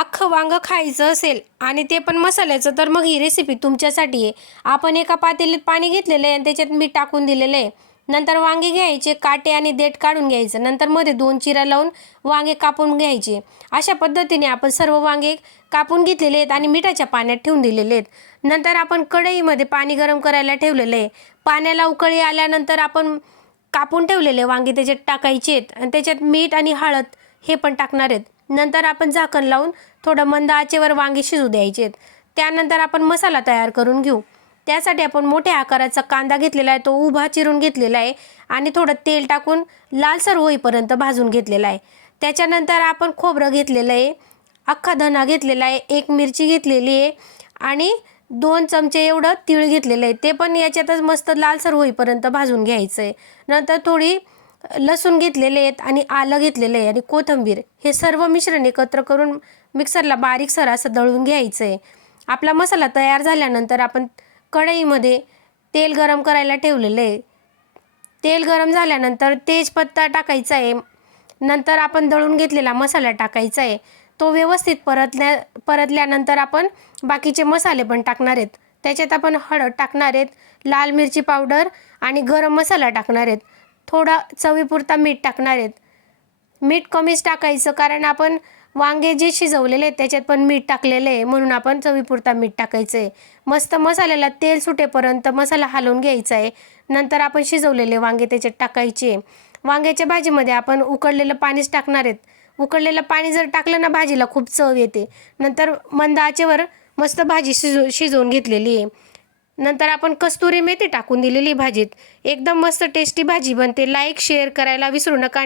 अख्खं वांगं खायचं असेल आणि ते पण मसाल्याचं, तर मग ही रेसिपी तुमच्यासाठी आहे. आपण एका पातेल्यात पाणी घेतलेलं आहे आणि त्याच्यात मीठ टाकून दिलेलं आहे. नंतर वांगे घ्यायचे, काटे आणि देठ काढून घ्यायचं. नंतर मध्ये 2 चिरा लावून वांगे कापून घ्यायचे. अशा पद्धतीने आपण सर्व वांगे कापून घेतलेले आहेत आणि मिठाच्या पाण्यात ठेवून दिलेले आहेत. नंतर आपण कढईमध्ये पाणी गरम करायला ठेवलेलं आहे. पाण्याला उकळी आल्यानंतर आपण कापून ठेवलेले वांगे त्याच्यात टाकायचे आहेत आणि त्याच्यात मीठ आणि हळद हे पण टाकणार आहेत. नंतर आपण झाकण लावून थोडं मंद आचेवर वांगे शिजू द्यायचे आहेत. त्यानंतर आपण मसाला तयार करून घेऊ. त्यासाठी आपण मोठ्या आकाराचा कांदा घेतलेला आहे, तो उभा चिरून घेतलेला आहे आणि थोडं तेल टाकून लालसर होईपर्यंत भाजून घेतलेला आहे. त्याच्यानंतर आपण खोबरं घेतलेलं आहे, अख्खा धना घेतलेला आहे, 1 मिरची घेतलेली आहे आणि 2 चमचे एवढं तीळ घेतलेलं आहे. ते पण याच्यातच मस्त लालसर होईपर्यंत भाजून घ्यायचं आहे. नंतर थोडी लसूण घेतलेले आहेत आणि आलं घेतलेलं आहे आणि कोथिंबीर, हे सर्व मिश्रण एकत्र करून मिक्सरला बारीकसर असं दळून घ्यायचं आहे. आपला मसाला तयार झाल्यानंतर आपण कढईमध्ये तेल गरम करायला ठेवलेलं आहे. तेल गरम झाल्यानंतर तेजपत्ता टाकायचा आहे. नंतर आपण दळून घेतलेला मसाला टाकायचा आहे. तो व्यवस्थित परतल्यानंतर आपण बाकीचे मसाले पण टाकणार आहेत. त्याच्यात आपण हळद टाकणार आहेत, लाल मिरची पावडर आणि गरम मसाला टाकणार आहेत. थोडा चवीपुरता मीठ टाकणार आहेत. मीठ कमीच टाकायचं, कारण आपण वांगे जे शिजवलेले आहेत त्याच्यात पण मीठ टाकलेलं आहे, म्हणून आपण चवीपुरता मीठ टाकायचं आहे. मस्त मसाल्याला तेल सुटेपर्यंत मसाला हलवून घ्यायचा आहे. नंतर आपण शिजवलेले वांगे त्याच्यात टाकायचे. वांग्याच्या भाजीमध्ये आपण उकळलेलं पाणीच टाकणार आहेत. उकळलेलं पाणी जर टाकलं ना, भाजीला खूप चव येते. नंतर मंद आचेवर मस्त भाजी शिजवून घेतलेली आहे. नंतर आपण कस्तुरी मेथी टाकून दिलेली भाजीत. एकदम मस्त टेस्टी भाजी बनते. लाईक शेअर करायला विसरू नका.